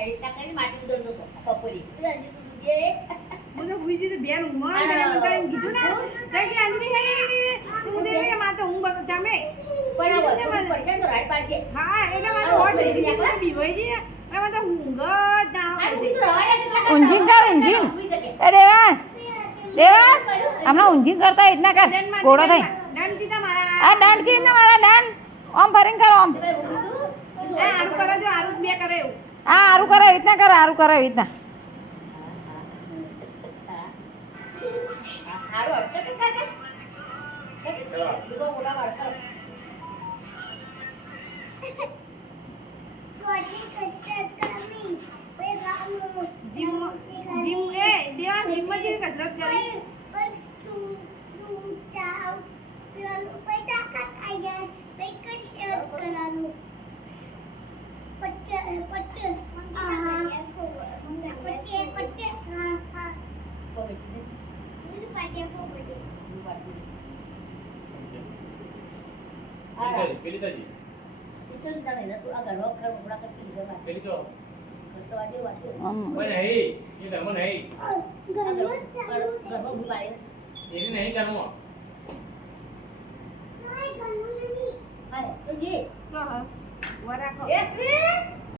આયતા કરી માટી ઉદરતો તો કપડી રાજી તું દે મને ભૂઈ દીધું બેન ઉમર મને કીધું ને કે આદમી હે તું દે કે માં તો હું બતો તમે પણ આ બધું પડશે તો રાઈટ પાડજે હા એટલે મને હોટ બીવાઈ જી એમાં તો ઊંઘ જ ના આવે ઊંઝીન કર ઊંઝીન એ દેવાસ દેવાસ હમણાં ઊંઝીન કરતા ઇતના કર ઘોડો થઈ ડન સીધા મારા આ દંડ છે ને મારા દંડ ઓમ ફરીને કર ઓમ આરું કરો જો આરું બે કરે એવું હા હારું કરે એવી રીતના કર હારું કરે એવી રીતના હારો અટકે કે કાકે તો ઓલા માર કર જીમ એ દેવા જીમ જે કસરત કરી પેલી તાજી ચલ તને ન તું આ ઘરો ખર મોકળા કરતી જવા પેલી તો તો આજે વાતે ઓય નહીં એ ધર્મ નહીં ઘરમાં ભૂલાય એની નહીં કર્મ હાય તો જે તો વરાખો એ શ્રી